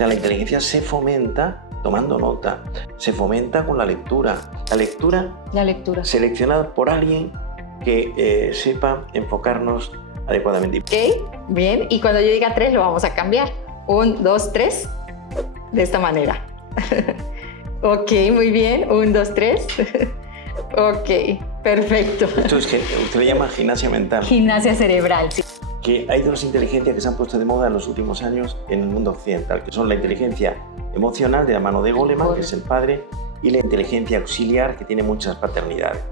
sea, la inteligencia se fomenta tomando nota, se fomenta con la lectura. La lectura seleccionada por alguien que sepa enfocarnos adecuadamente. Ok, bien. Y cuando yo diga 3 lo vamos a cambiar. 1, 2, 3. De esta manera. Ok, muy bien. 1, 2, 3. Ok, perfecto. Esto es que usted le llama gimnasia mental. Gimnasia cerebral, sí. Que hay dos inteligencias que se han puesto de moda en los últimos años en el mundo occidental, que son la inteligencia emocional de la mano de Goleman, que es el padre, y la inteligencia auxiliar, que tiene muchas paternidades,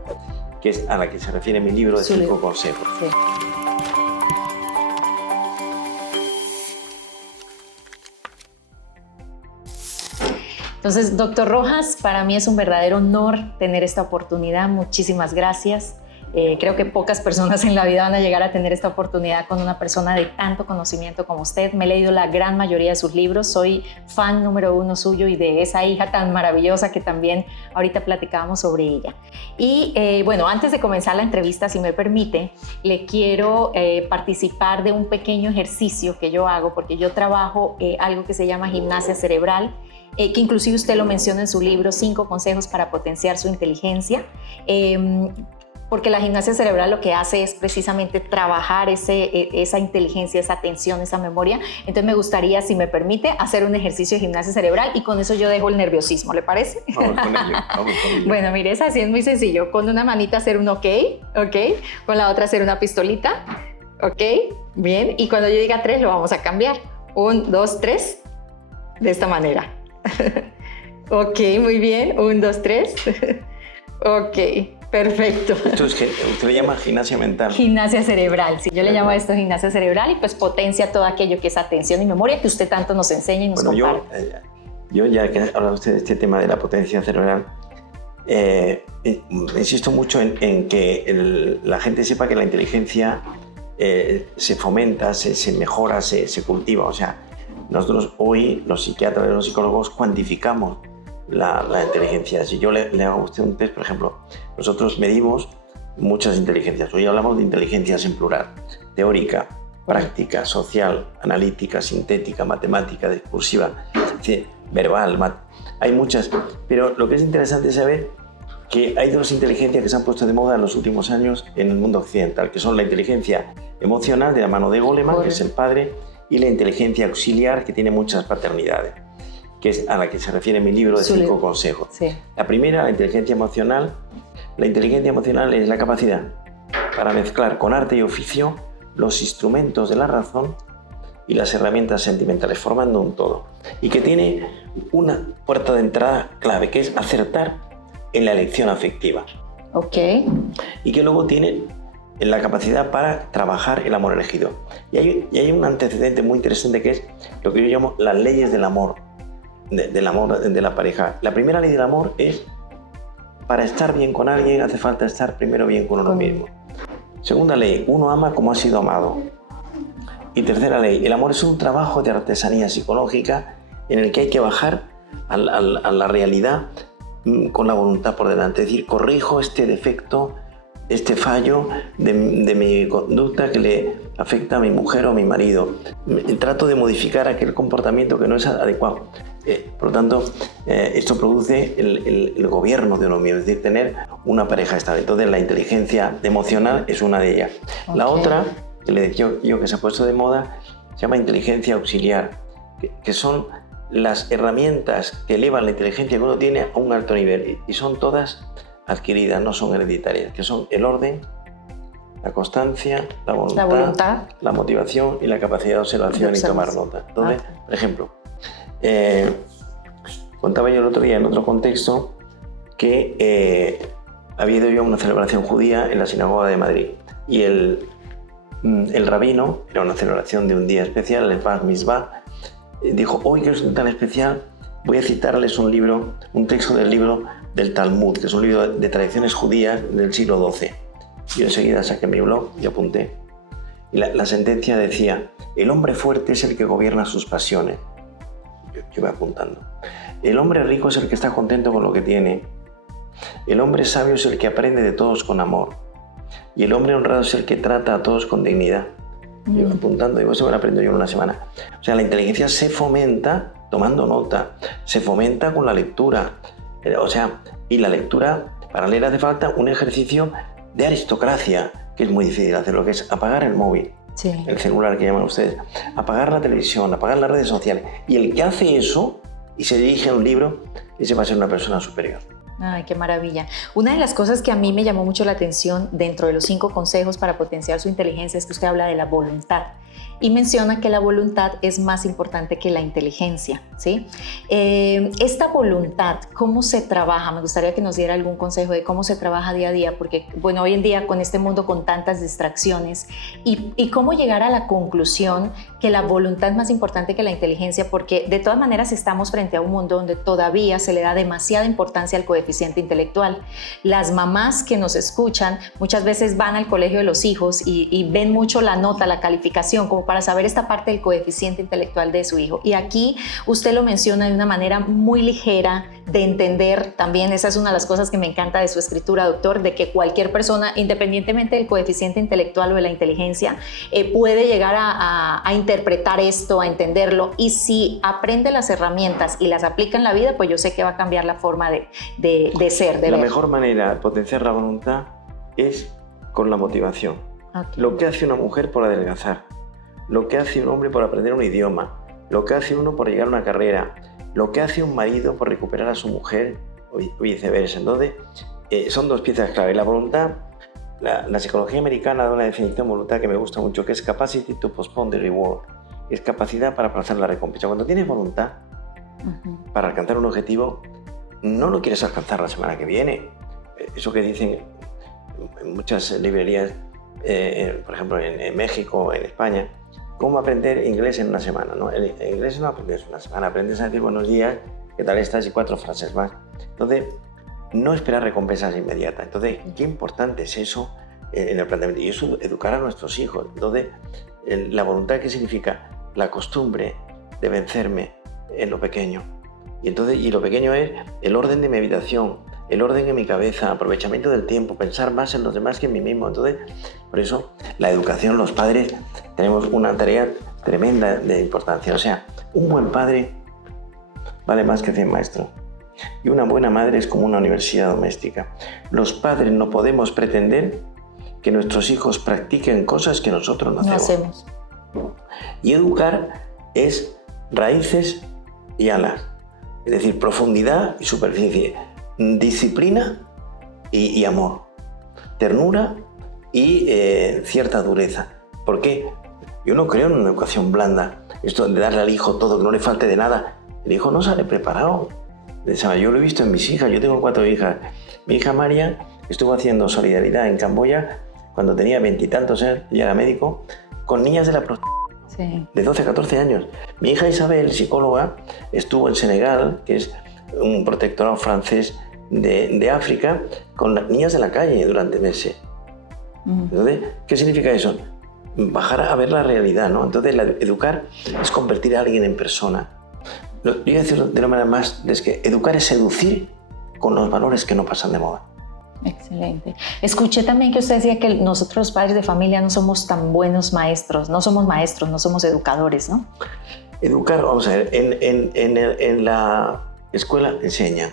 que es a la que se refiere mi libro de 5 consejos. Sí. Entonces, doctor Rojas, para mí es un verdadero honor tener esta oportunidad. Muchísimas gracias. Creo que pocas personas en la vida van a llegar a tener esta oportunidad con una persona de tanto conocimiento como usted. Me he leído la gran mayoría de sus libros, soy fan número 1 suyo y de esa hija tan maravillosa que también ahorita platicábamos sobre ella. Y bueno, antes de comenzar la entrevista, si me permite, le quiero participar de un pequeño ejercicio que yo hago, porque yo trabajo algo que se llama gimnasia cerebral, que inclusive usted lo menciona en su libro, 5 consejos para potenciar su inteligencia. Porque la gimnasia cerebral lo que hace es precisamente trabajar esa inteligencia, esa atención, esa memoria. Entonces me gustaría, si me permite, hacer un ejercicio de gimnasia cerebral y con eso yo dejo el nerviosismo, ¿le parece? Vamos con ello. Bueno, mire, es así, es muy sencillo. Con una manita hacer un ok, con la otra hacer una pistolita, ok, bien. Y cuando yo diga 3 lo vamos a cambiar. 1, 2, 3, de esta manera. Ok, muy bien. 1, 2, 3. Ok. Perfecto. Esto es que usted le llama gimnasia mental. Gimnasia cerebral, sí. Yo le llamo a esto gimnasia cerebral y pues potencia todo aquello que es atención y memoria que usted tanto nos enseña y nos comparte. Yo ya que habla usted de este tema de la potencia cerebral, insisto mucho en que la gente sepa que la inteligencia se fomenta, se mejora, se cultiva. O sea, nosotros hoy, los psiquiatras y los psicólogos, cuantificamos la inteligencia. Si yo le hago a usted un test, por ejemplo, nosotros medimos muchas inteligencias. Hoy hablamos de inteligencias en plural: teórica, práctica, social, analítica, sintética, matemática, discursiva, verbal, hay muchas. Pero lo que es interesante es saber que hay dos inteligencias que se han puesto de moda en los últimos años en el mundo occidental, que son la inteligencia emocional de la mano de Goleman, que es el padre, y la inteligencia auxiliar, que tiene muchas paternidades, que es a la que se refiere mi libro de 5 consejos. Sí. La primera, la inteligencia emocional. La inteligencia emocional es la capacidad para mezclar con arte y oficio los instrumentos de la razón y las herramientas sentimentales, formando un todo. Y que tiene una puerta de entrada clave, que es acertar en la elección afectiva. Ok. Y que luego tiene la capacidad para trabajar el amor elegido. Y hay un antecedente muy interesante, que es lo que yo llamo las leyes del amor. Del amor de la pareja. La primera ley del amor es: para estar bien con alguien hace falta estar primero bien con uno mismo. Segunda ley: uno ama como ha sido amado. Y tercera ley: el amor es un trabajo de artesanía psicológica en el que hay que bajar a la realidad con la voluntad por delante. Es decir, corrijo este defecto, este fallo de mi conducta que le afecta a mi mujer o a mi marido. Trato de modificar aquel comportamiento que no es adecuado. Por lo tanto, esto produce el gobierno de uno mismo, es decir, tener una pareja estable. Entonces, la inteligencia emocional es una de ellas. Okay. La otra, que le decía yo que se ha puesto de moda, se llama inteligencia auxiliar, que son las herramientas que elevan la inteligencia que uno tiene a un alto nivel, y son todas adquiridas, no son hereditarias, que son el orden, la constancia, la voluntad, la motivación y la capacidad de observación y tomar nota. Entonces, por ejemplo, contaba yo el otro día en otro contexto que había ido yo a una celebración judía en la sinagoga de Madrid, y el rabino, era una celebración de un día especial, el Bar Mitzvah, dijo: hoy que es tan especial, voy a citarles un texto del libro del Talmud, que es un libro de tradiciones judías del siglo XII. Yo enseguida saqué mi blog y apunté. Y la sentencia decía: el hombre fuerte es el que gobierna sus pasiones. Yo voy apuntando. El hombre rico es el que está contento con lo que tiene. El hombre sabio es el que aprende de todos con amor. Y el hombre honrado es el que trata a todos con dignidad. Yo apuntando, digo, eso me lo aprendo yo en una semana. O sea, la inteligencia se fomenta tomando nota, se fomenta con la lectura. Y la lectura, para leer hace falta un ejercicio de aristocracia, que es muy difícil hacer, lo que es apagar el móvil, el celular que llaman ustedes, apagar la televisión, apagar las redes sociales. Y el que hace eso y se dirige a un libro, ese va a ser una persona superior. Ay, qué maravilla. Una de las cosas que a mí me llamó mucho la atención dentro de los 5 consejos para potenciar su inteligencia es que usted habla de la voluntad y menciona que la voluntad es más importante que la inteligencia, ¿sí? Esta voluntad, ¿cómo se trabaja? Me gustaría que nos diera algún consejo de cómo se trabaja día a día, porque bueno, hoy en día con este mundo con tantas distracciones y cómo llegar a la conclusión que la voluntad es más importante que la inteligencia, porque de todas maneras estamos frente a un mundo donde todavía se le da demasiada importancia al coeficiente intelectual. Las mamás que nos escuchan muchas veces van al colegio de los hijos y ven mucho la nota, la calificación, como para saber esta parte del coeficiente intelectual de su hijo. Y aquí usted lo menciona de una manera muy ligera de entender también. Esa es una de las cosas que me encanta de su escritura, doctor, de que cualquier persona, independientemente del coeficiente intelectual o de la inteligencia, puede llegar a interpretar esto, a entenderlo, y si aprende las herramientas y las aplica en la vida, pues yo sé que va a cambiar la forma de ser, de La ver. mejor manera de potenciar la voluntad es con la motivación. Lo que hace una mujer por adelgazar, lo que hace un hombre por aprender un idioma, lo que hace uno por llegar a una carrera, lo que hace un marido por recuperar a su mujer o viceversa. Entonces, son 2 piezas clave. La voluntad, la psicología americana da una definición de voluntad que me gusta mucho, que es capacity to postpone the reward. Es capacidad para aplazar la recompensa. Cuando tienes voluntad para alcanzar un objetivo, no lo quieres alcanzar la semana que viene. Eso que dicen en muchas librerías, por ejemplo en México, en España, ¿cómo aprender inglés en una semana? ¿No? El inglés no aprendes en una semana, aprendes a decir buenos días, ¿qué tal estás? Y 4 frases más. Entonces, no esperar recompensas inmediatas. Entonces, qué importante es eso en el planteamiento. Y eso, educar a nuestros hijos. Entonces, la voluntad, ¿qué significa? La costumbre de vencerme en lo pequeño. Y lo pequeño es el orden de mi habitación, el orden en mi cabeza, aprovechamiento del tiempo, pensar más en los demás que en mí mismo. Entonces, por eso, la educación, los padres, tenemos una tarea tremenda de importancia. O sea, un buen padre vale más que 100 maestros. Y una buena madre es como una universidad doméstica. Los padres no podemos pretender que nuestros hijos practiquen cosas que nosotros no hacemos. Y educar es raíces y alas. Es decir, profundidad y superficie, disciplina y amor, ternura y cierta dureza. ¿Por qué? Yo no creo en una educación blanda, esto de darle al hijo todo, que no le falte de nada. El hijo no sale preparado. Yo lo he visto en mis hijas, yo tengo 4 hijas. Mi hija María estuvo haciendo solidaridad en Camboya cuando tenía 20 y tantos años, ya era médico, con niñas de la prostitución. De 12 a 14 años. Mi hija Isabel, psicóloga, estuvo en Senegal, que es un protectorado francés de África, con las niñas de la calle durante meses. Entonces, ¿qué significa eso? Bajar a ver la realidad, ¿no? Entonces, educar es convertir a alguien en persona. Yo voy a decirlo de una manera más, es que educar es seducir con los valores que no pasan de moda. Excelente. Escuché también que usted decía que nosotros los padres de familia no somos tan buenos maestros, no somos maestros, no somos educadores, ¿no? Educar, vamos a ver, en la escuela enseñan,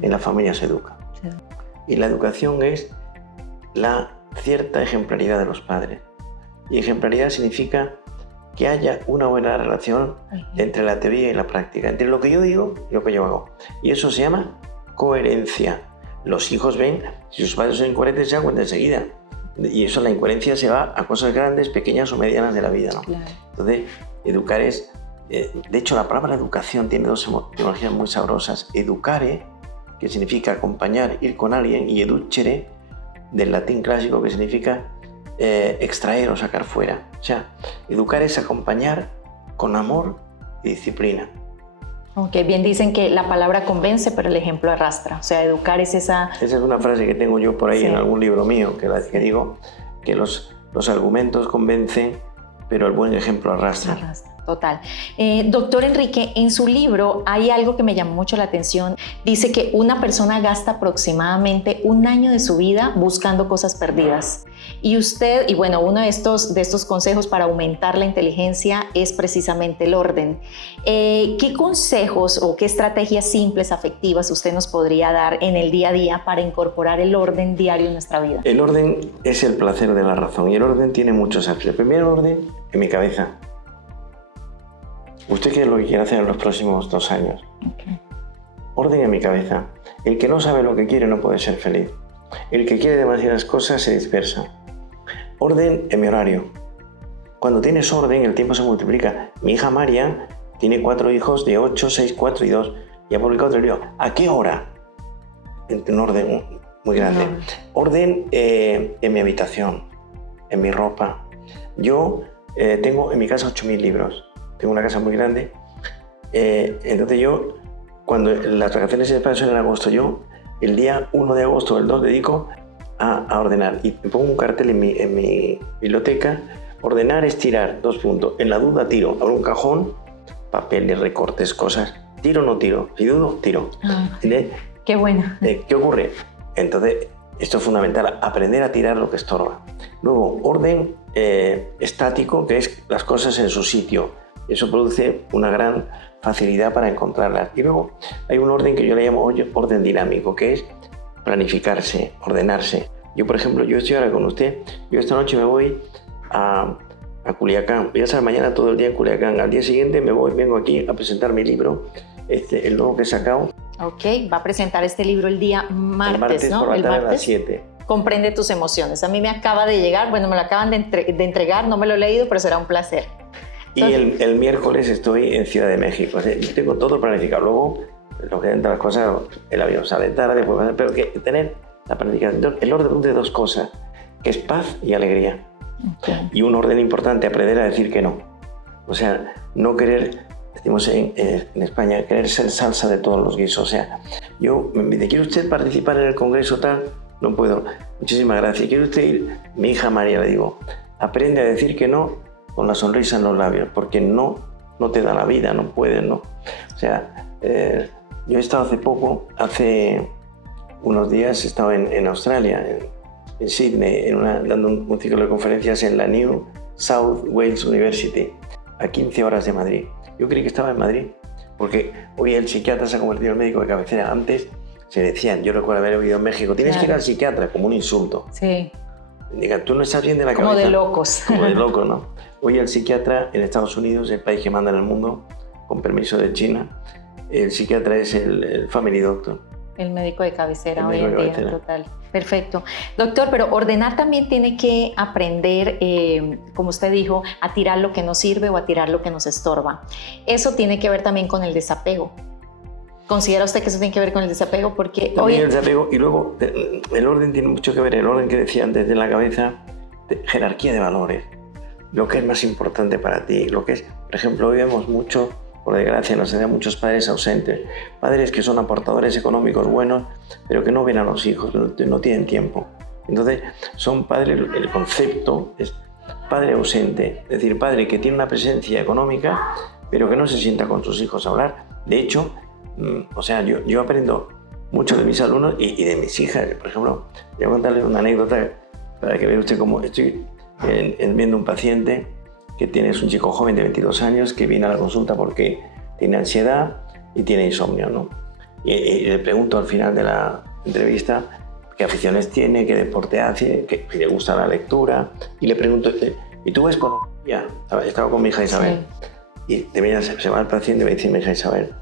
en la familia se educa. Sí. Y la educación es la cierta ejemplaridad de los padres. Y ejemplaridad significa que haya una buena relación entre la teoría y la práctica, entre lo que yo digo y lo que yo hago. Y eso se llama coherencia. Los hijos ven, si sus padres son incoherentes, se dan cuenta enseguida. Y eso, la incoherencia se va a cosas grandes, pequeñas o medianas de la vida, ¿no? Claro. Entonces, educar es... de hecho, la palabra educación tiene 2 etimologías muy sabrosas. Educare, que significa acompañar, ir con alguien, y educere, del latín clásico, que significa extraer o sacar fuera. O sea, educar es acompañar con amor y disciplina. Okay, bien dicen que la palabra convence, pero el ejemplo arrastra. O sea, educar es esa... Esa es una frase que tengo yo por ahí en algún libro mío, que digo que los argumentos convencen, pero el buen ejemplo arrastra. Total. Doctor Enrique, en su libro hay algo que me llamó mucho la atención. Dice que una persona gasta aproximadamente 1 año de su vida buscando cosas perdidas Y usted, y bueno, uno de estos consejos para aumentar la inteligencia es precisamente el orden. ¿Qué consejos o qué estrategias simples, afectivas, usted nos podría dar en el día a día para incorporar el orden diario en nuestra vida? El orden es el placer de la razón y el orden tiene muchos aspectos. El primer orden en mi cabeza. ¿Usted qué es lo que quiere hacer en los próximos 2 años? Okay. Orden en mi cabeza. El que no sabe lo que quiere no puede ser feliz. El que quiere demasiadas cosas se dispersa. Orden en mi horario. Cuando tienes orden, el tiempo se multiplica. Mi hija María tiene 4 hijos de 8, 6, 4 y 2. Y ha publicado otro libro. ¿A qué hora? En un orden muy grande. Orden en mi habitación, en mi ropa. Yo tengo en mi casa 8.000 libros. Tengo una casa muy grande. Entonces yo, cuando las vacaciones en España son en agosto, yo el día 1 de agosto o el 2 dedico a ordenar. Y pongo un cartel en mi biblioteca. Ordenar es tirar, 2 puntos. En la duda tiro. Abro un cajón, papeles, recortes, cosas. Tiro o no tiro. Si dudo, tiro. Qué bueno. ¿Qué ocurre? Entonces, esto es fundamental, aprender a tirar lo que estorba. Luego, orden estático, que es las cosas en su sitio. Eso produce una gran facilidad para encontrarlas. Y luego hay un orden que yo le llamo orden dinámico, que es planificarse, ordenarse. Yo, por ejemplo, yo estoy ahora con usted, yo esta noche me voy a Culiacán. Voy a estar mañana todo el día en Culiacán. Al día siguiente vengo aquí a presentar mi libro, el nuevo que he sacado. Ok, va a presentar este libro el día martes, ¿no? Por la el tarde martes. A las 7. Comprende tus emociones. A mí me acaba de llegar, bueno, me lo acaban de entregar, no me lo he leído, pero será un placer. Entonces, y el miércoles estoy en Ciudad de México. O sea, yo tengo todo planificado. Luego, lo que entra las cosas, el avión sale tarde, pero que tener la planificación, el orden de 2 cosas, que es paz y alegría. Okay. Y un orden importante, aprender a decir que no. O sea, no querer, decimos en España, querer ser salsa de todos los guisos. O sea, yo, me dice, ¿quiere usted participar en el congreso tal? No puedo. Muchísimas gracias. ¿Quiere usted ir? Mi hija María, le digo, aprende a decir que no con la sonrisa en los labios, porque no te da la vida, no puedes, ¿no? O sea, yo he estado hace unos días, he estado en Australia, en Sydney, dando un ciclo de conferencias en la New South Wales University, a 15 horas de Madrid. Yo creí que estaba en Madrid, porque hoy el psiquiatra se ha convertido en médico de cabecera. Antes se decían, yo recuerdo haber oído en México, tienes que ir al psiquiatra, como un insulto. Sí. Digan, tú no estás bien de la cabeza. Como de locos. Como de locos, ¿no? Hoy el psiquiatra en Estados Unidos, el país que manda en el mundo, con permiso de China, el psiquiatra es el family doctor. El médico de cabecera hoy en día, total. Perfecto. Doctor, pero ordenar también tiene que aprender, como usted dijo, a tirar lo que nos sirve o a tirar lo que nos estorba. Eso tiene que ver también con el desapego. ¿Considera usted que eso tiene que ver con el desapego? Porque también el desapego, y luego el orden tiene mucho que ver, el orden que decía antes de la cabeza, jerarquía de valores. Lo que es más importante para ti, lo que es, por ejemplo, hoy vemos mucho, por desgracia, nos dan muchos padres ausentes, padres que son aportadores económicos buenos, pero que no ven a los hijos, no tienen tiempo. Entonces, son padres, el concepto es padre ausente, es decir, padre que tiene una presencia económica, pero que no se sienta con sus hijos a hablar. De hecho, o sea, yo aprendo mucho de mis alumnos y de mis hijas. Por ejemplo, voy a contarles una anécdota para que vea usted cómo estoy viendo un paciente que es un chico joven de 22 años que viene a la consulta porque tiene ansiedad y tiene insomnio, ¿no? Y le pregunto al final de la entrevista qué aficiones tiene, qué deporte hace, que le gusta la lectura, y le pregunto, ¿y tú ves economía? Estaba con mi hija Isabel, sí. Y se va el paciente y me dice mi hija Isabel,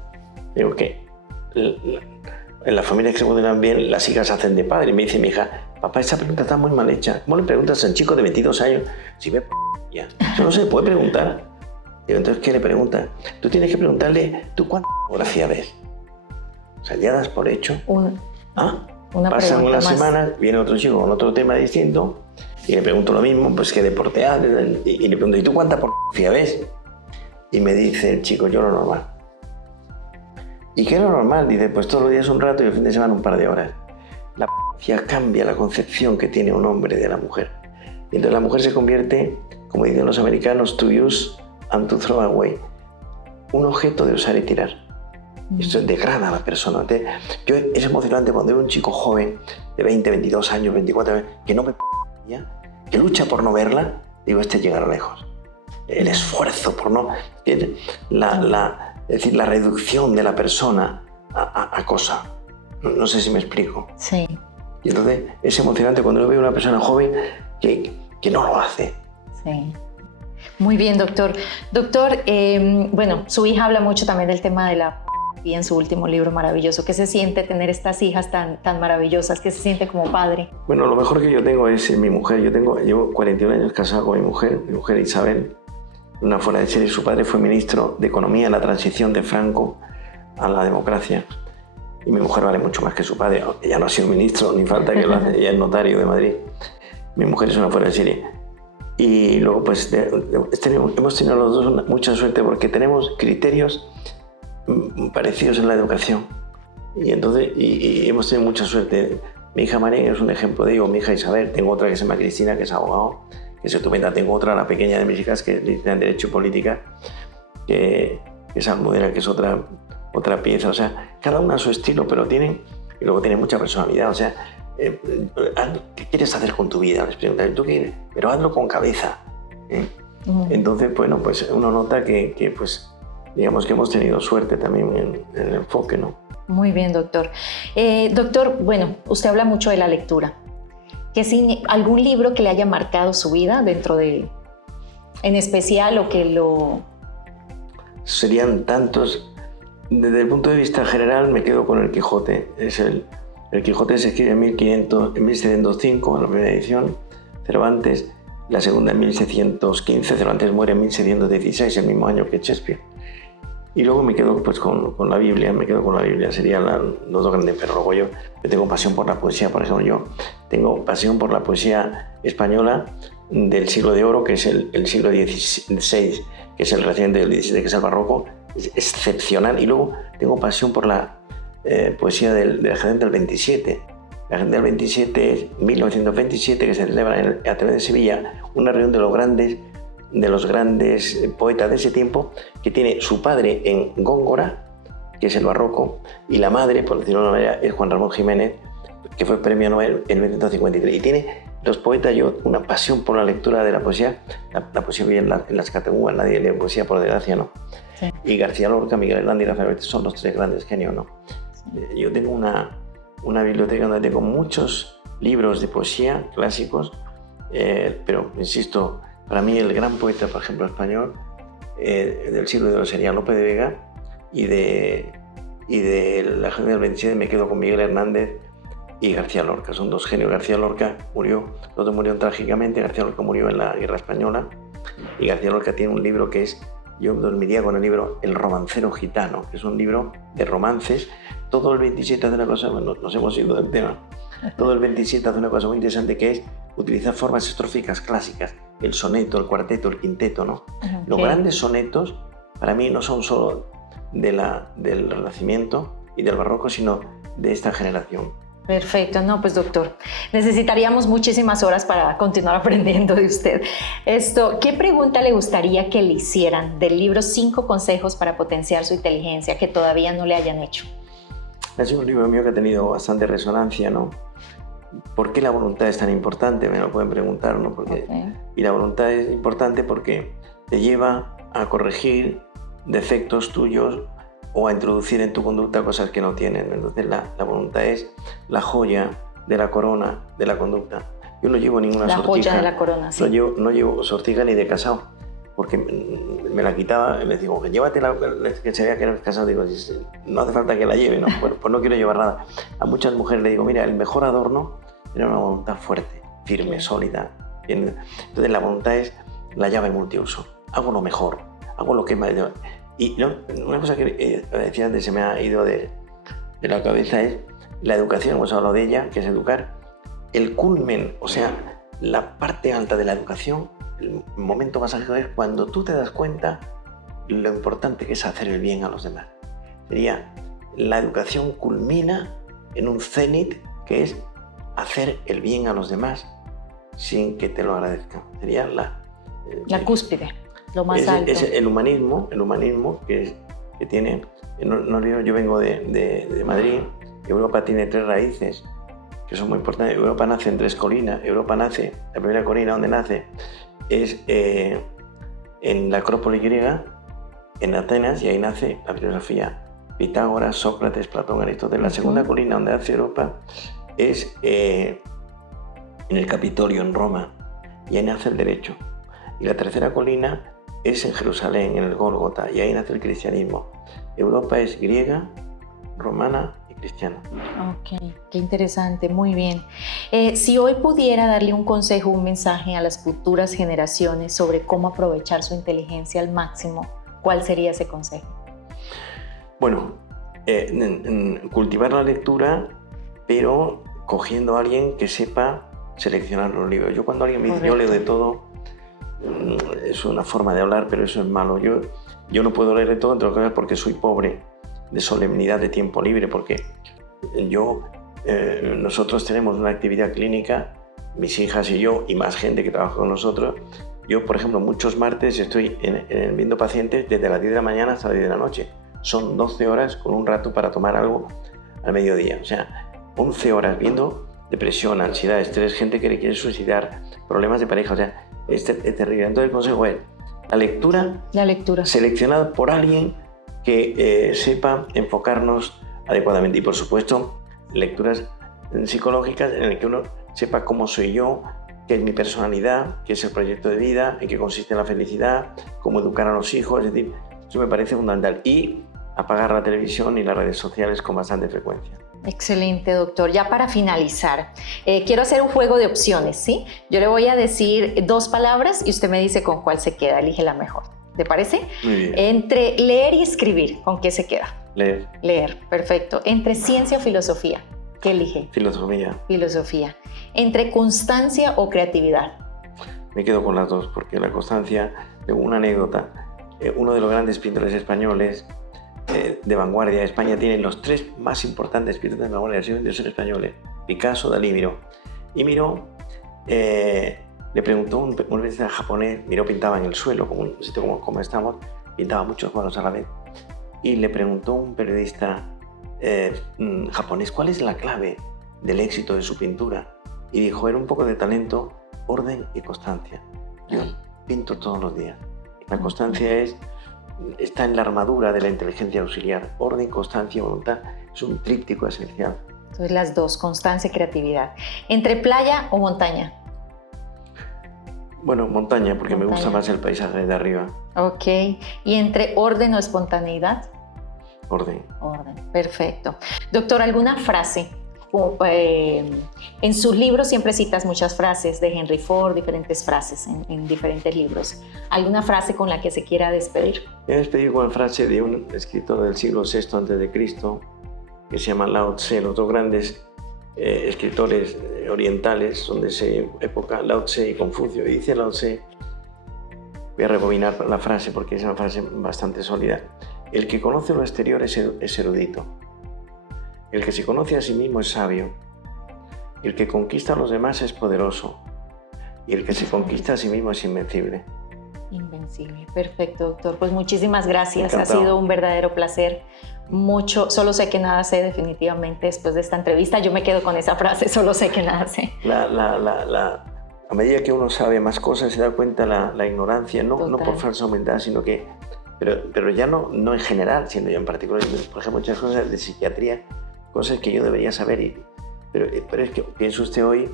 digo que en las familias que se modelan bien, las hijas hacen de padre. Y me dice mi hija, papá, esta pregunta está muy mal hecha. ¿Cómo le preguntas a un chico de 22 años si ve p***? Eso no se puede preguntar. Digo, entonces, ¿qué le preguntas? Tú tienes que preguntarle, ¿tú cuánta pornografía ves? O sea, ya das por hecho. Pasan unas semanas, viene otro chico con otro tema distinto y le pregunto lo mismo, pues qué deporte haces, y le pregunto, ¿y tú cuánta pornografía ves? Y me dice el chico, yo lo normal. ¿Y qué es lo normal? Dice, pues todos los días un rato y el fin de semana un par de horas. La pornografía cambia la concepción que tiene un hombre de la mujer. Y entonces la mujer se convierte, como dicen los americanos, to use and to throw away. Un objeto de usar y tirar. Esto degrada a la persona. Entonces, es emocionante cuando veo un chico joven de 20, 22 años, 24 años, que no ve que lucha por no verla, digo, este llegará lejos. El esfuerzo por no... es decir, la reducción de la persona a cosa. No sé si me explico. Sí. Y entonces es emocionante cuando yo veo a una persona joven que no lo hace. Sí. Muy bien, doctor. Doctor, bueno, su hija habla mucho también del tema de la... y en su último libro maravilloso. ¿Qué se siente tener estas hijas tan maravillosas? ¿Qué se siente como padre? Bueno, lo mejor que yo tengo es mi mujer. Llevo 41 años casado con mi mujer Isabel, una fuera de serie. Su padre fue ministro de Economía en la transición de Franco a la democracia. Y mi mujer vale mucho más que su padre. Ella no ha sido ministro, ni falta que lo hace. Ella es notario de Madrid. Mi mujer es una fuera de serie. Y luego, pues, hemos tenido los dos mucha suerte porque tenemos criterios parecidos en la educación. Y entonces y hemos tenido mucha suerte. Mi hija María es un ejemplo de ello. Mi hija Isabel, tengo otra que se llama Cristina, que es abogado, que es estupenda. Tengo otra, la pequeña de mis hijas, que es licenciada en Derecho y Política, que es Almudena, que es otra pieza. O sea, cada una a su estilo, pero tienen, y luego tienen mucha personalidad. O sea, ¿qué quieres hacer con tu vida? Les preguntan, ¿tú qué quieres? Pero hazlo con cabeza. Entonces, bueno, pues uno nota que pues, digamos que hemos tenido suerte también en el enfoque, ¿no? Muy bien, doctor. Doctor, bueno, usted habla mucho de la lectura. ¿Algún libro que le haya marcado su vida dentro de, en especial, o que lo... Serían tantos. Desde el punto de vista general me quedo con El Quijote. El Quijote se escribe en 1705, en la primera edición, Cervantes, la segunda en 1615, Cervantes muere en 1616, el mismo año que Shakespeare. Y luego me quedo pues con la Biblia, serían los dos grandes, pero luego yo tengo pasión por la poesía. Por ejemplo, yo tengo pasión por la poesía española del siglo de oro, que es el siglo XVI, que es el reciente del XVII, que es el barroco, es excepcional. Y luego tengo pasión por la poesía de la gente del 27. La gente del 27 es 1927, que se celebra en el Ateneo de Sevilla, una reunión de los grandes poetas de ese tiempo, que tiene su padre en Góngora, que es el barroco, y la madre, por decirlo de una manera, es Juan Ramón Jiménez, que fue premio Nobel en 1953. Y tiene los poetas, yo, una pasión por la lectura de la poesía. La poesía vive en las categorías, nadie lee poesía por desgracia, ¿no? Sí. Y García Lorca, Miguel Hernández y Rafael Betis son los tres grandes genios, ¿no? Sí. Yo tengo una biblioteca donde tengo muchos libros de poesía clásicos, pero, insisto, para mí el gran poeta, por ejemplo, español del siglo de oro sería Lope de Vega, y de la gente del 27 me quedo con Miguel Hernández y García Lorca. Son dos genios. García Lorca murió, los dos murieron trágicamente. García Lorca murió en la Guerra Española, y García Lorca tiene un libro que es, yo dormiría con el libro El romancero gitano, que es un libro de romances. Todo el 27 hace una cosa, bueno, nos hemos ido del tema, todo el 27 hace una cosa muy interesante, que es utilizar formas estróficas clásicas, el soneto, el cuarteto, el quinteto, ¿no? Okay. Los grandes sonetos para mí no son solo del Renacimiento y del Barroco, sino de esta generación. Perfecto, no, pues doctor, necesitaríamos muchísimas horas para continuar aprendiendo de usted. ¿Qué pregunta le gustaría que le hicieran del libro 5 consejos para potenciar su inteligencia que todavía no le hayan hecho? Es un libro mío que ha tenido bastante resonancia, ¿no? ¿Por qué la voluntad es tan importante? Me lo pueden preguntar, ¿no? Y la voluntad es importante porque te lleva a corregir defectos tuyos o a introducir en tu conducta cosas que no tienen. Entonces la voluntad es la joya de la corona de la conducta. Yo no llevo ninguna sortija. La joya de la corona, sí. No llevo sortija ni de casado, porque me la quitaba y le digo, llévatela, que se vea que eres casado. Digo, no hace falta que la lleve, ¿no? Pues no quiero llevar nada. A muchas mujeres le digo, mira, el mejor adorno era una voluntad fuerte, firme, sólida. Bien. Entonces la voluntad es la llave multiuso. Hago lo mejor, hago lo que me... Y una cosa que decía antes, se me ha ido de la cabeza, es la educación. Hemos hablado de ella, que es educar. El culmen, o sea, la parte alta de la educación, el momento más álgido es cuando tú te das cuenta lo importante que es hacer el bien a los demás. Sería, la educación culmina en un cenit, que es hacer el bien a los demás sin que te lo agradezcan. Sería la cúspide. Lo más alto. Es el humanismo que tiene... yo vengo de Madrid. Europa tiene 3 raíces. que son muy importantes. Europa nace en 3 colinas. Europa nace, la primera colina donde nace es en la Acrópolis griega, en Atenas, y ahí nace la filosofía. Pitágoras, Sócrates, Platón, Aristóteles. La segunda colina donde nace Europa es en el Capitolio, en Roma, y ahí nace el derecho. Y la tercera colina es en Jerusalén, en el Gólgota, y ahí nace el cristianismo. Europa es griega, romana y cristiana. Ok, qué interesante, muy bien. Si hoy pudiera darle un consejo, un mensaje a las futuras generaciones sobre cómo aprovechar su inteligencia al máximo, ¿cuál sería ese consejo? Bueno, cultivar la lectura, pero cogiendo a alguien que sepa seleccionar los libros. Yo cuando alguien me dice, yo leo de todo, es una forma de hablar, pero eso es malo. Yo no puedo leer de todo, entre otras cosas, porque soy pobre de solemnidad, de tiempo libre, porque nosotros tenemos una actividad clínica, mis hijas y yo, y más gente que trabaja con nosotros. Yo, por ejemplo, muchos martes estoy viendo pacientes desde las 10 de la mañana hasta las 10 de la noche. Son 12 horas con un rato para tomar algo al mediodía. O sea, 11 horas viendo depresión, ansiedad, estrés, gente que le quiere suicidar, problemas de pareja. O sea, es terrible. Entonces el consejo es la lectura seleccionada por alguien que sepa enfocarnos adecuadamente. Y por supuesto, lecturas psicológicas en las que uno sepa cómo soy yo, qué es mi personalidad, qué es el proyecto de vida, en qué consiste la felicidad, cómo educar a los hijos. Es decir, eso me parece fundamental. Y apagar la televisión y las redes sociales con bastante frecuencia. Excelente, doctor. Ya para finalizar, quiero hacer un juego de opciones, ¿sí? Yo le voy a decir 2 palabras y usted me dice con cuál se queda, elige la mejor. ¿Te parece? Muy bien. Entre leer y escribir, ¿con qué se queda? Leer. Leer, perfecto. Entre ciencia o filosofía, ¿qué elige? Filosofía. Filosofía. Entre constancia o creatividad. Me quedo con las dos, porque la constancia, tengo una anécdota. Uno de los grandes pintores españoles de vanguardia, España tiene los 3 más importantes pintores de vanguardia del siglo XX son españoles: Picasso, Dalí, Miró. Y Miró le preguntó a un periodista japonés, Miró pintaba en el suelo, como un sitio como estamos, pintaba muchos cuadros a la vez, y le preguntó a un periodista japonés cuál es la clave del éxito de su pintura, y dijo, era un poco de talento, orden y constancia. Yo pinto todos los días. La constancia está en la armadura de la inteligencia auxiliar. Orden, constancia y voluntad es un tríptico esencial. Entonces las dos, constancia y creatividad. ¿Entre playa o montaña? Bueno, montaña, porque me gusta más el paisaje de arriba. Ok. ¿Y entre orden o espontaneidad? Orden. Orden, perfecto. Doctor, ¿alguna frase? En sus libros siempre citas muchas frases de Henry Ford, diferentes frases en diferentes libros. ¿Alguna frase con la que se quiera despedir? Me despedir con la frase de un escritor del siglo VI a.C. que se llama Lao Tse. Los 2 grandes escritores orientales son de esa época, Lao Tse y Confucio. Y dice Lao Tse, voy a rebobinar la frase porque es una frase bastante sólida: el que conoce lo exterior es erudito. El que se conoce a sí mismo es sabio. El que conquista a los demás es poderoso. Y el que se conquista a sí mismo es invencible. Invencible. Perfecto, doctor. Pues muchísimas gracias. Encantado. Ha sido un verdadero placer. Solo sé que nada sé definitivamente después de esta entrevista. Yo me quedo con esa frase, solo sé que nada sé. A medida que uno sabe más cosas se da cuenta la ignorancia, no por falsa humildad, sino que... Pero ya no en general, sino ya en particular. Por ejemplo, muchas cosas de psiquiatría, cosas que yo debería saber. Pero es que pienso usted hoy,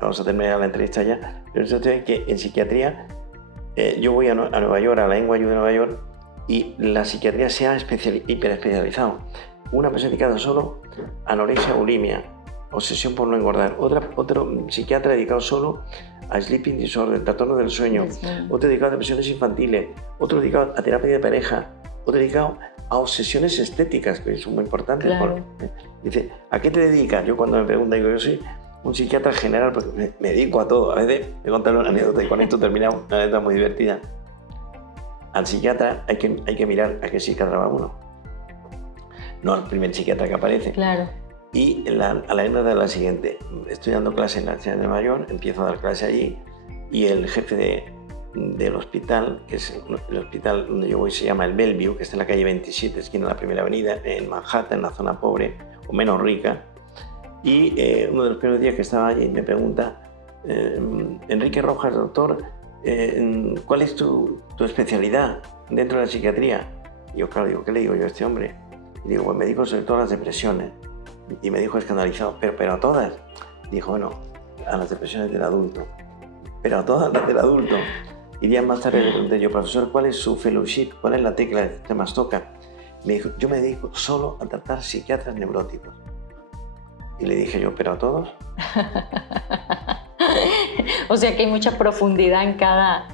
vamos a terminar la entrevista ya, pienso usted que en psiquiatría, yo voy a Nueva York, a la NYU de Nueva York, y la psiquiatría se ha hiperespecializado. Una persona dedicada solo a anorexia, bulimia, obsesión por no engordar. Otro psiquiatra dedicado solo a sleeping disorder, trastorno del sueño. Otro dedicado a depresiones infantiles. Otro dedicado a terapia de pareja. Otro dedicado a obsesiones estéticas, que son muy importantes. Claro. Dice, ¿a qué te dedicas? Yo cuando me preguntan, digo, yo soy un psiquiatra general, porque me dedico a todo. A veces me contan una anécdota y con esto terminamos, una anécdota muy divertida. Al psiquiatra hay que mirar a qué psiquiatra va uno. No al primer psiquiatra que aparece. Claro. Y a la anécdota es la siguiente: estoy dando clase en la Universidad de Nueva York, empiezo a dar clase allí, y el jefe del hospital, que es el hospital donde yo voy, se llama el Bellevue, que está en la calle 27, esquina de la Primera Avenida, en Manhattan, en la zona pobre o menos rica, Y uno de los primeros días que estaba allí me pregunta, Enrique Rojas, doctor, ¿cuál es tu especialidad dentro de la psiquiatría? Y yo, claro, digo, ¿qué le digo yo a este hombre? Y digo, pues me dijo sobre todas las depresiones. Y me dijo escandalizado, pero a todas. Dijo, bueno, a las depresiones del adulto, pero a todas las del adulto. Y días más tarde le pregunté yo, profesor, ¿cuál es su fellowship? ¿Cuál es la tecla que más toca? Me dijo, yo me dedico solo a tratar psiquiatras neuróticos. Y le dije yo, ¿pero a todos? O sea que hay mucha profundidad en cada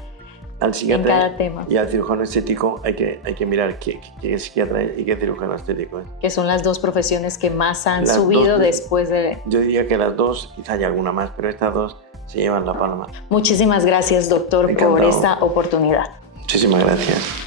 tema. Y al cirujano estético hay que mirar qué psiquiatra y qué cirujano estético es. Que son las dos profesiones que más han subido después de... Yo diría que las dos, quizá haya alguna más, pero estas dos se llevan la palma. Muchísimas gracias, doctor, por esta oportunidad. Muchísimas gracias.